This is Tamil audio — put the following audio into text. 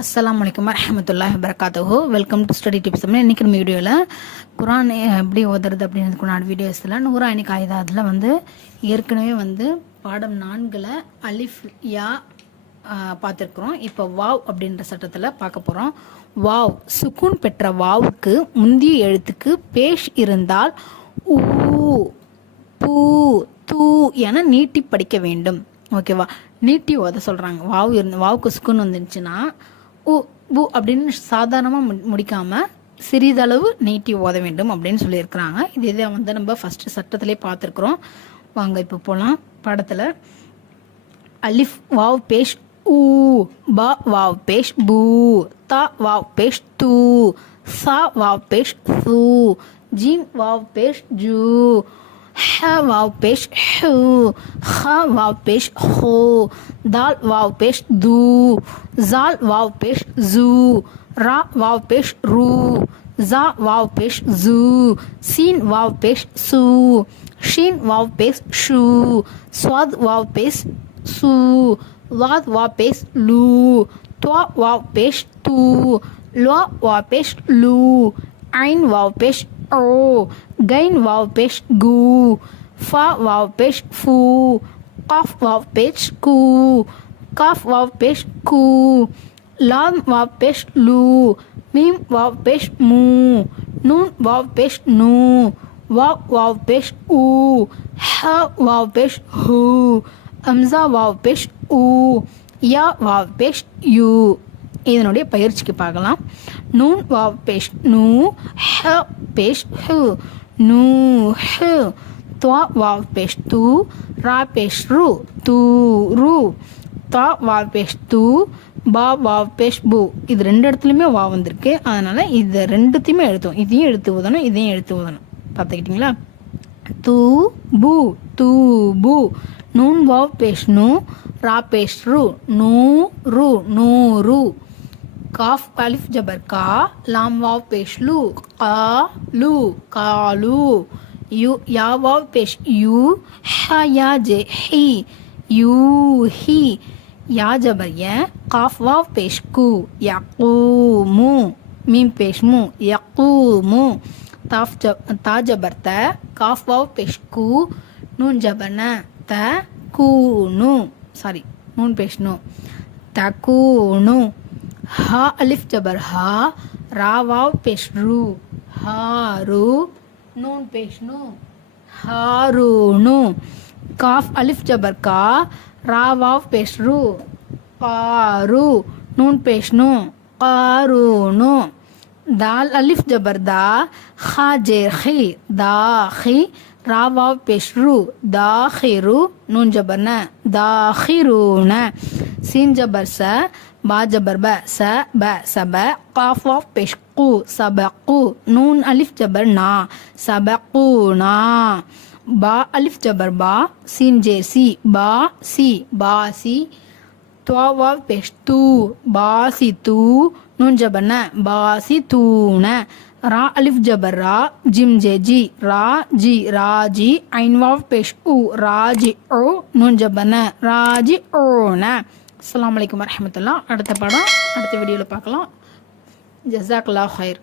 அஸ்ஸலாமு அலைக்கும் வரஹ்மத்துல்லாஹி வபரகாத்துஹு. Welcome to study tips. இன்றைக்கி நம்ம வீடியோவில் குரான் எப்படி ஓதுறது அப்படின்றதுக்குண்டான வீடியோஸில் நூறா இன்னைக்கு அதில் ஏற்கனவே பாடம் 4ல் அலிஃப் யா பார்த்துருக்குறோம். இப்போ வாவ் அப்படின்ற சட்டத்தில் பார்க்க போகிறோம். வாவ் சுக்கூன் பெற்ற வாவுக்கு முந்திய எழுத்துக்கு பேஷ் இருந்தால் ஊ பூ தூ என நீட்டி படிக்க வேண்டும். ஓகேவா? நீட்டி ஓத சொல்கிறாங்க. வாவுக்கு சுக்குன்னு வந்துருந்துச்சுன்னா ஊ பூ அப்படின்னு சாதாரணமாக முடிக்காமல் சிறிதளவு நீட்டி ஓத வேண்டும் அப்படின்னு சொல்லியிருக்கிறாங்க. இதை நம்ம ஃபஸ்ட்டு சட்டத்திலே பார்த்துருக்குறோம். வாங்க இப்போ போகலாம் படத்தில். அலிஃப் வாவ் பேஷ் ஊ, பா வாவ் பேஷ் பூ, தா வாவ் பேஷ் தூ, சா வாவ் பேஷ் சூ, ஜீம் வாவ் பேஷ் ஜூ, ஹ வாவ் பேஷ் ஹூ, ஹ வாவ் பேஷ் ஹோ, தால் வாவ் பேஷ் தூ, ஜால் வாவ் பேஷ் ஜூ, ரா வாவ் பேஷ் ரூ, ஜா வாவ் பேஷ் ஜூ, சீன் வாவ் பேஷ் சூ, ஷீன் வாவ் பேஷ் ஷூ, ஸ்வாத் வாவ் பேஷ் சூ, லாத் வாவ் பேஷ் லூ, துவா வாவ் பேஷ் தூ, லுவா வாவ் பேஷ் லூ, ஐன் வாவ் பேஷ் ஓ, கைன் வாவ் பேஷ் கூ, ஃபா வாவ் பேஷ் ஃபூ, காஃப் வாவ் பேஷ் கூ, காஃப் வாவ் பேஷ் கூ, லாம் வாவ் பேஷ் லூ, மீம் வாவ் பேஷ் மூ, நூன் வாவ் பேஷ் நூ, வாவ் வாவ் பேஷ் ஊ, ஹ வாவ் பேஷ் ஹூ, அம்சா வாவ் பேஷ் ஊ, யா வாவ் பேஷ் யூ. இதனுடைய பயிற்சிக்கு பார்க்கலாம். நூன் வாவ் பேஷ் நூ, ஹ பேஷ் ஹு, நூ ஹு, துவா வாவ் பேஷ் தூ, ரா பேஷ் ரு, தூ ரு, தா வாவ் பேஷ் தூ, பா வாவ் பேஷ் பூ. இது ரெண்டு இடத்துலையுமே வா வந்திருக்கு. அதனால் இது ரெண்டுத்தையுமே எழுத்துவோம். இதையும் எடுத்து ஊதணும், இதையும் எடுத்து ஊதணும். பார்த்துக்கிட்டிங்களா? தூ பூ, தூ பூ. நூன் வாவ் பேஷ் நூ, ரா பேஷ் ரு, நூ ரு, நூ ரு. காஃப் அலிஃப் ஜபர் கா, லாம் வாவ் பேஷ் லூ, கா லூ, காலு. யூ யா வாவ் பேஷ் யூ, ஹ யா ஜே ஹி, யூ ஹி. யா ஜபர் ய, காஃப் வாவ் பேஷ் கு, யக்கூமு. மீம் பேஷ் மு, யக்கூமு. தா ஜபர் த, காஃப் வாவ் பேஷ் கு, நூன் ஜபர் ந, த கூனு. சாரி, நூன் பேஷ் நு, தக்கூனு. ஹா அலிஃப் ஜபர் ஹா, ரா வாவ் பேஷ் ரு, ஹாரு, நூன் பேஷ் நு, ஹாரூனு. காஃப் அலிஃப் ஜபர் கா, ரா வாவ் பேஷ் ரு, காரு, நூன் பேஷ் நு, காரூனு. தால் அலிஃப் ஜபர் தா, ஹா ஜேர் ஹி, தாஹி, ரா வாவ் பேஷ் ரு, தாஹிரு, நூன் ஜபர் ந, தாஹிரூன. சீன் ஜபர் ச, பா ஜபர் ப, ச ப சப. காஃப் வாவ் பேஷ் கு, சபகு, நூன் அலிஃப் ஜபர் நா, சபகுனா. பா அலிஃப் ஜபர் பா, சீன் ஜே சி, பா சி, பாசி. துவா வாவ் பேஷ் தூ, பாசி தூ, நூன் ஜபர் ந, பாசி தூன. ரா அலிஃப் ஜபர் ரா, ஜிம் ஜே ஜி, ரா ஜி, ராஜி. ஐன் வாவ் பேஷ் உ, ராஜி ஓ, நூன் ஜபர் ந, ராஜி ஓன. அஸ்ஸலாமு அலைக்கும் வரஹ்மத்துல்லாஹ். அடுத்த படம் அடுத்த வீடியோவில் பார்க்கலாம். ஜஸாக்கல்லாஹ் ஹைர்.